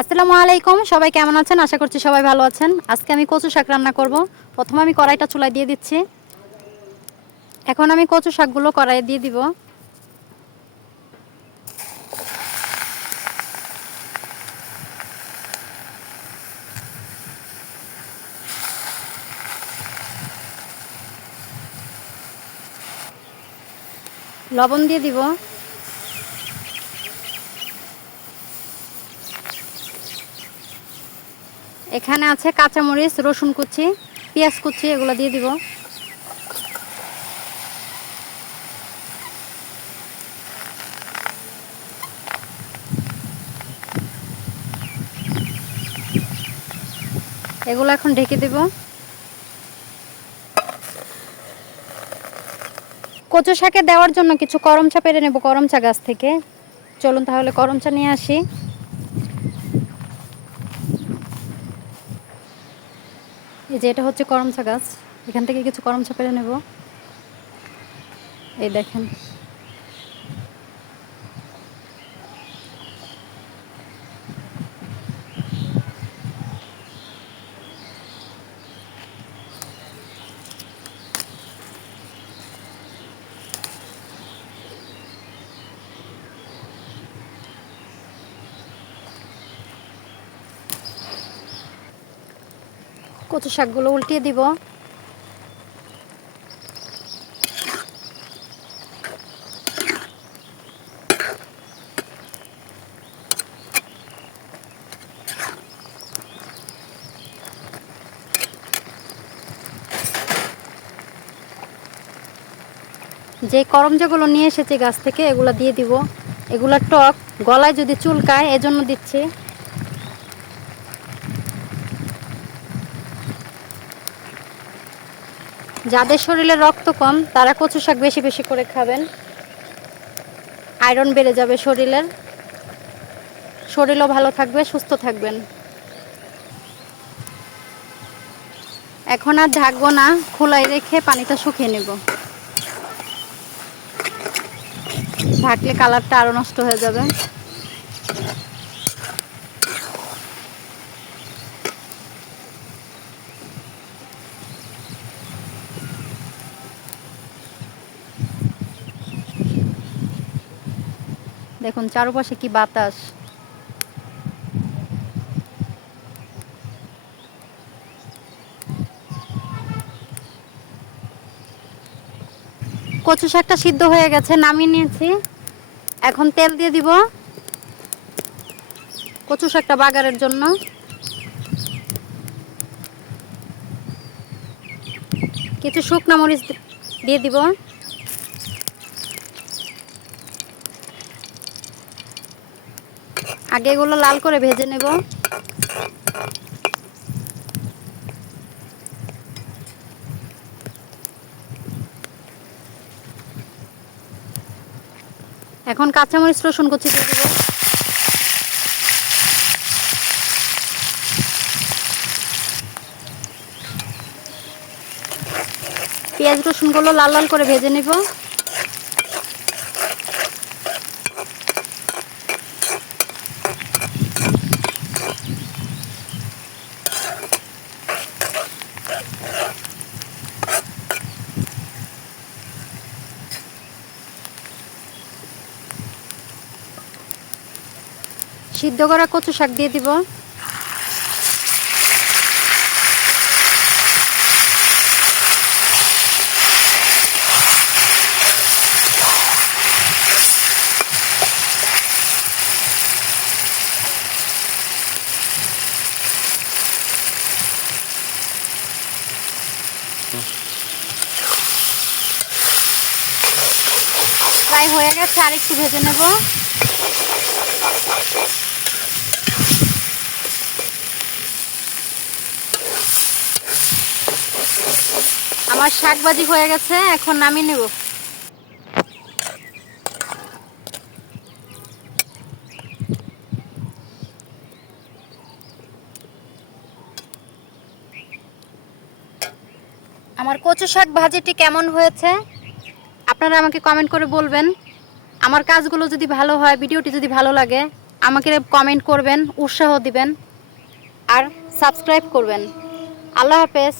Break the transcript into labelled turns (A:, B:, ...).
A: আসসালামু আলাইকুম, সবাই কেমন আছেন? আশা করছি সবাই ভালো আছেন। আজকে আমি কচু শাক রান্না করব। প্রথমে আমি কড়াইটা চুলায় দিয়ে দিচ্ছি। এখন আমি কচু শাকগুলো কড়াইয়ে দিয়ে দিব। লবণ দিয়ে দিব। এখানে আছে কাঁচামরিচ, রসুন কুচি, পেঁয়াজ কুচি, এগুলো দিয়ে দিব। এগুলো এখন ঢেকে দেব। কচু শাকে দেওয়ার জন্য কিছু করম চা পেরে নেব, করমচা গাছ থেকে। চলুন তাহলে করম চা নিয়ে আসি। এই যে এটা হচ্ছে করমচা গাছ। এখান থেকে কিছু করমচা পেরে নেব। এই দেখেন। কচু শাকগুলো উল্টিয়ে দিব। যে করমজাগুলো নিয়ে এসেছি গাছ থেকে, এগুলো দিয়ে দিব। এগুলা টক, গলায় যদি চুলকায়, এজন্য দিচ্ছি। যাদের শরীরে রক্ত কম, তারা কচু শাক বেশি বেশি করে খাবেন। আয়রন বেড়ে যাবে শরীরের। শরীরও ভালো থাকবে, সুস্থ থাকবেন। এখন আর ঢাকবো না, খোলাই রেখে পানিটা শুকিয়ে নেব। ঢাকলে কালারটা আরও নষ্ট হয়ে যাবে। দেখুন, চারপাশে কি বাতাস। কচু শাকটা সিদ্ধ হয়ে গেছে, নামিয়ে নিয়েছি। এখন তেল দিয়ে দিব কচু শাকটা বাগারের জন্য। কিছু শুকনা মরিচ দিয়ে দিব। আগে এগুলো লাল করে ভেজে নেব। এখন কাঁচামরিচ রসুন কুচি দিয়ে দেবো। পেঁয়াজ রসুনগুলো লাল লাল করে ভেজে নেব। সিদ্ধ করা কচু শাক দিয়ে দিব। প্রায় হয়ে গেছে আর একটু ভেজে নেব। আমার শাক ভাজি হয়ে গেছে, এখন নামিয়ে নেব। আমার কচু শাক ভাজিটি কেমন হয়েছে? আপনারা আমাকে কমেন্ট করে বলবেন। আমার কাজগুলো যদি ভালো হয়, ভিডিওটি যদি ভালো লাগে, আমাকে কমেন্ট করবেন, উৎসাহ দিবেন, আর সাবস্ক্রাইব করবেন। আল্লাহ হাফেজ।